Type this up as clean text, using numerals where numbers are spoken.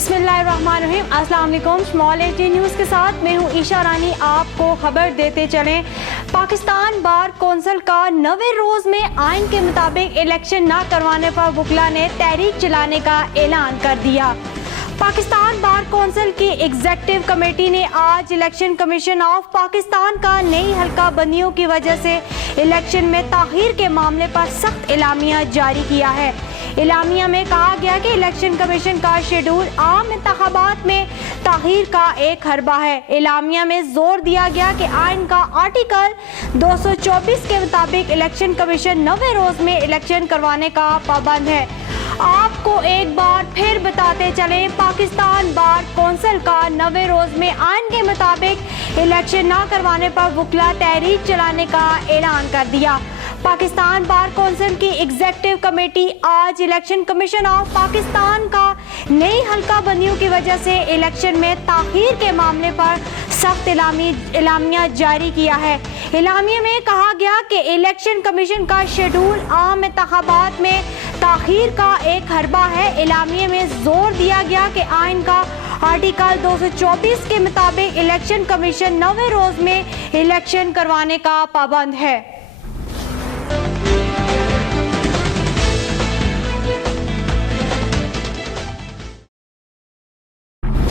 बिस्मिल्लाहिर्रहमानिर्रहीम। अस्सलाम वालेकुम। स्मॉल एच डी न्यूज़ के साथ मैं हूँ ईशा रानी। आपको खबर देते चलें, पाकिस्तान बार कौंसिल का 90 रोज़ में आइन के मुताबिक इलेक्शन न करवाने पर वकला ने तहरीक चलाने का ऐलान कर दिया। पाकिस्तान बार कौंसिल की एग्जीक्यूटिव कमेटी ने आज इलेक्शन कमीशन ऑफ पाकिस्तान का नई हल्का बंदियों की वजह से इलेक्शन में ताखीर के मामले पर सख्त एलामिया जारी किया है। एलामिया में कहा गया कि इलेक्शन कमीशन का शेड्यूल आम इंतखाबात में ताखीर का एक हरबा है। एलामिया में जोर दिया गया कि आइन का आर्टिकल 224 के मुताबिक इलेक्शन कमीशन 90 रोज में इलेक्शन करवाने का पाबंद है। आपको एक बार फिर बताते चले, पाकिस्तान बार कौंसिल का 90 रोज में आइन के मुताबिक इलेक्शन न करवाने पर वकला तहरीक चलाने का ऐलान कर दिया। पाकिस्तान बार कौंसिल की एग्जीक्यूटिव कमेटी आज इलेक्शन कमीशन ऑफ पाकिस्तान का नई हल्का बंदियों की वजह से इलेक्शन में ताखीर के मामले पर सख्त एलामिया जारी किया है। एलामिया में कहा गया कि इलेक्शन कमीशन का शेड्यूल आम इंतखाबात में ताखीर का एक हरबा है। एलामिया में जोर दिया गया कि आइन का आर्टिकल 224 के मुताबिक इलेक्शन कमीशन 90 रोज में इलेक्शन करवाने का पाबंद है।